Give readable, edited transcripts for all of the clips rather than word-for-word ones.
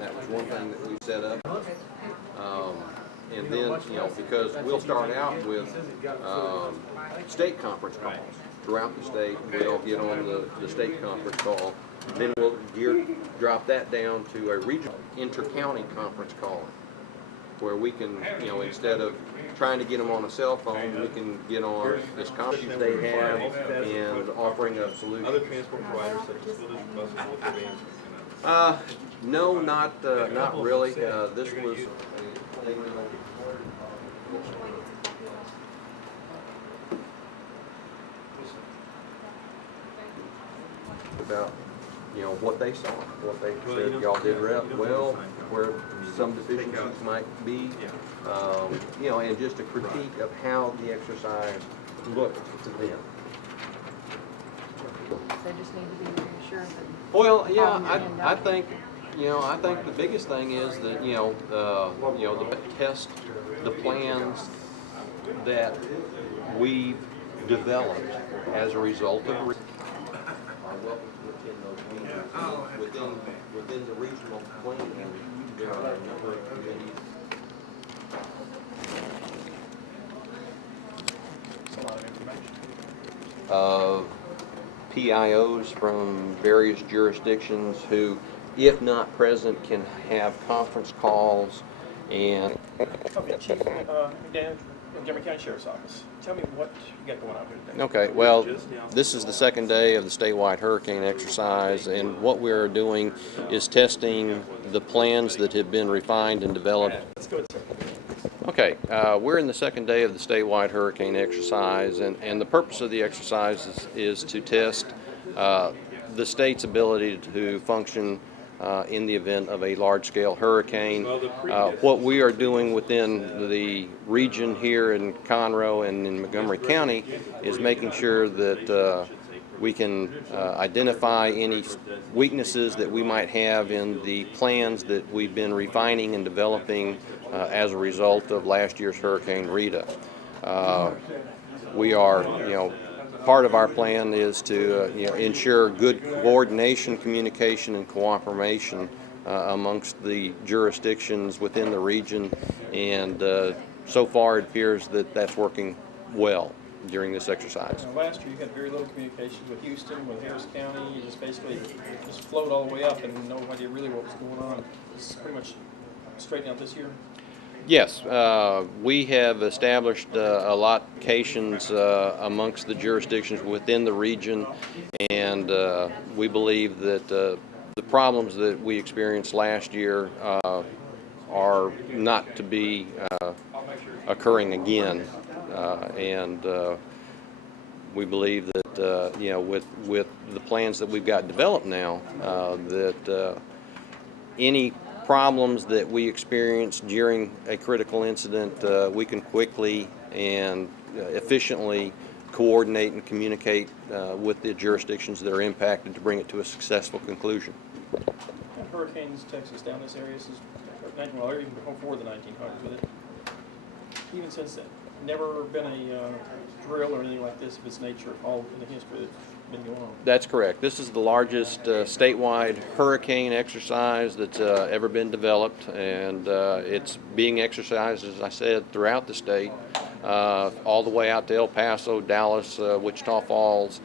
That was one thing that we set up. And then, because we'll start out with state conference calls throughout the state. We'll get on the state conference call. Then we'll drop that down to a regional inter-county conference call, where we can, instead of trying to get them on a cell phone, we can get on this conference they have and offering a solution. Other transport providers such as school district buses, local vans? No, not really. This was about what they saw, what they said y'all did well, where some deficiencies might be, and just a critique of how the exercise looked to them. They just need to be reassured that. Well, yeah, I think the biggest thing is that the test, the plans that we've developed as a result of are welcome to attend those meetings. Within the regional plan, there are a number of committees. It's a lot of information. PIOs from various jurisdictions who, if not present, can have conference calls and. Okay, Chief, Dan, Montgomery County Sheriff's Office. Tell me what you got going on here today. Okay, well, this is the second day of the statewide hurricane exercise, and what we're doing is testing the plans that have been refined and developed. Let's go ahead, sir. Okay, we're in the second day of the statewide hurricane exercise, and the purpose of the exercise is to test the state's ability to function in the event of a large-scale hurricane. What we are doing within the region here in Conroe and in Montgomery County is making sure that we can identify any weaknesses that we might have in the plans that we've been refining and developing as a result of last year's Hurricane Rita. We are, part of our plan is to ensure good coordination, communication, and cooperation amongst the jurisdictions within the region, and so far it appears that that's working well during this exercise. Now, last year you had very little communication with Houston, with Harris County. You just basically just flowed all the way up and no idea really what was going on. It's pretty much straightened out this year. Yes, we have established allocations amongst the jurisdictions within the region, and we believe that the problems that we experienced last year are not to be occurring again, and we believe that with the plans that we've got developed now, that any problems that we experience during a critical incident, we can quickly and efficiently coordinate and communicate with the jurisdictions that are impacted to bring it to a successful conclusion. And hurricanes, Texas, down this area, since, well, even before the 1900s, with it, even since then, never been a drill or anything like this of its nature all in the history that's been going on. That's correct. This is the largest statewide hurricane exercise that's ever been developed, and it's being exercised, as I said, throughout the state, all the way out to El Paso, Dallas, Wichita Falls,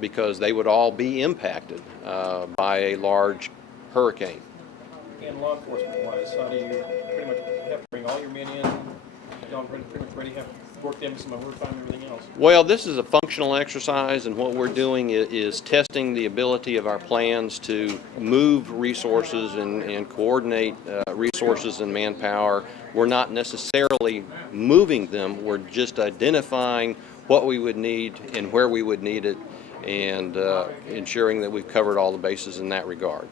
because they would all be impacted by a large hurricane. And law enforcement-wise, how do you pretty much have to bring all your men in? Y'all pretty much ready to have work them some overtime and everything else? Well, this is a functional exercise, and what we're doing is testing the ability of our plans to move resources and coordinate resources and manpower. We're not necessarily moving them, we're just identifying what we would need and where we would need it, and ensuring that we've covered all the bases in that regard.